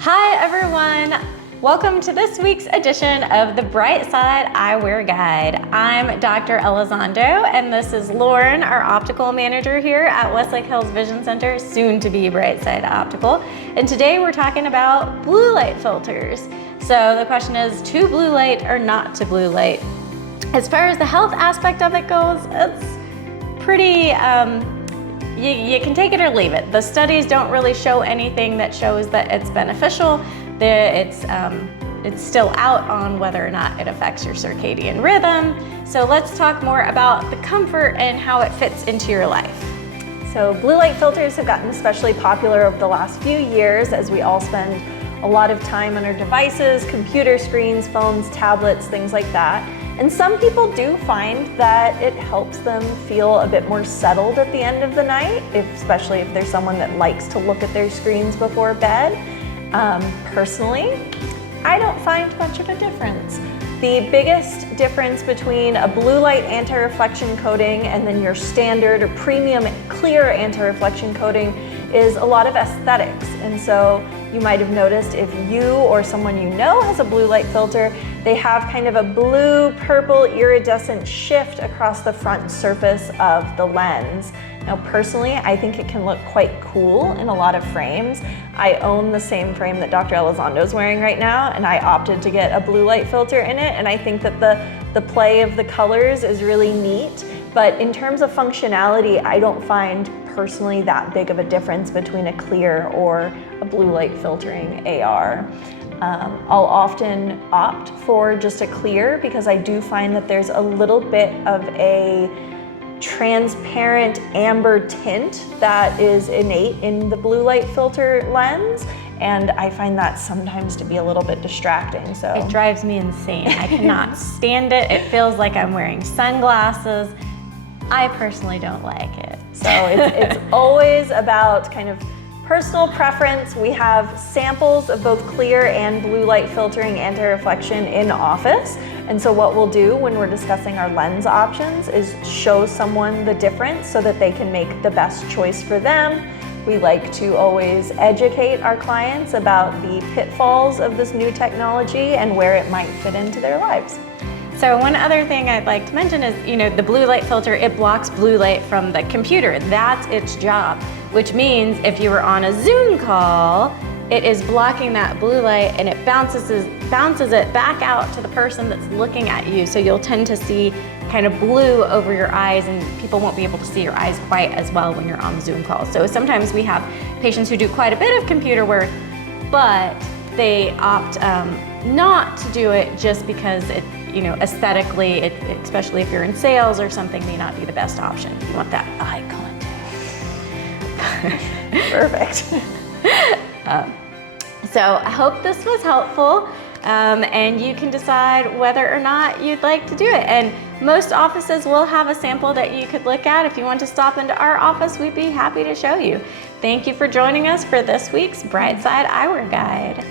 Hi everyone! Welcome to this week's edition of the Bright Side Eyewear Guide. I'm Dr. Elizondo and this is Lauren, our optical manager here at Westlake Hills Vision Center, soon to be Bright Side Optical. And today we're talking about blue light filters. So the question is, to blue light or not to blue light? As far as the health aspect of it goes, it's pretty, you can take it or leave it. The studies don't really show anything that shows that it's beneficial. It's still out on whether or not it affects your circadian rhythm. So let's talk more about the comfort and how it fits into your life. So blue light filters have gotten especially popular over the last few years as we all spend a lot of time on our devices, computer screens, phones, tablets, things like that. And some people do find that it helps them feel a bit more settled at the end of the night, especially if there's someone that likes to look at their screens before bed. Personally, I don't find much of a difference. The biggest difference between a blue light anti-reflection coating and then your standard or premium clear anti-reflection coating is a lot of aesthetics. And so you might have noticed if you or someone you know has a blue light filter, they have kind of a blue-purple iridescent shift across the front surface of the lens. Now personally, I think it can look quite cool in a lot of frames. I own the same frame that Dr. Elizondo is wearing right now, and I opted to get a blue light filter in it, and I think that the play of the colors is really neat. But in terms of functionality, I don't find personally that big of a difference between a clear or a blue light filtering AR. I'll often opt for just a clear because I do find that there's a little bit of a transparent amber tint that is innate in the blue light filter lens, and I find that sometimes to be a little bit distracting. So it drives me insane. I cannot stand it. It feels like I'm wearing sunglasses. I personally don't like it. So it's always about kind of personal preference. We have samples of both clear and blue light filtering anti-reflection in office. And so what we'll do when we're discussing our lens options is show someone the difference so that they can make the best choice for them. We like to always educate our clients about the pitfalls of this new technology and where it might fit into their lives. So one other thing I'd like to mention is, the blue light filter, it blocks blue light from the computer. That's its job, which means if you were on a Zoom call, it is blocking that blue light and it bounces it back out to the person that's looking at you. So you'll tend to see kind of blue over your eyes, and people won't be able to see your eyes quite as well when you're on Zoom calls. So sometimes we have patients who do quite a bit of computer work, but they opt not to do it just because it, aesthetically, especially if you're in sales or something, may not be the best option. You want that eye contact. Perfect. So I hope this was helpful, and you can decide whether or not you'd like to do it. And most offices will have a sample that you could look at. If you want to stop into our office, we'd be happy to show you. Thank you for joining us for this week's Bright Side Eyewear Guide.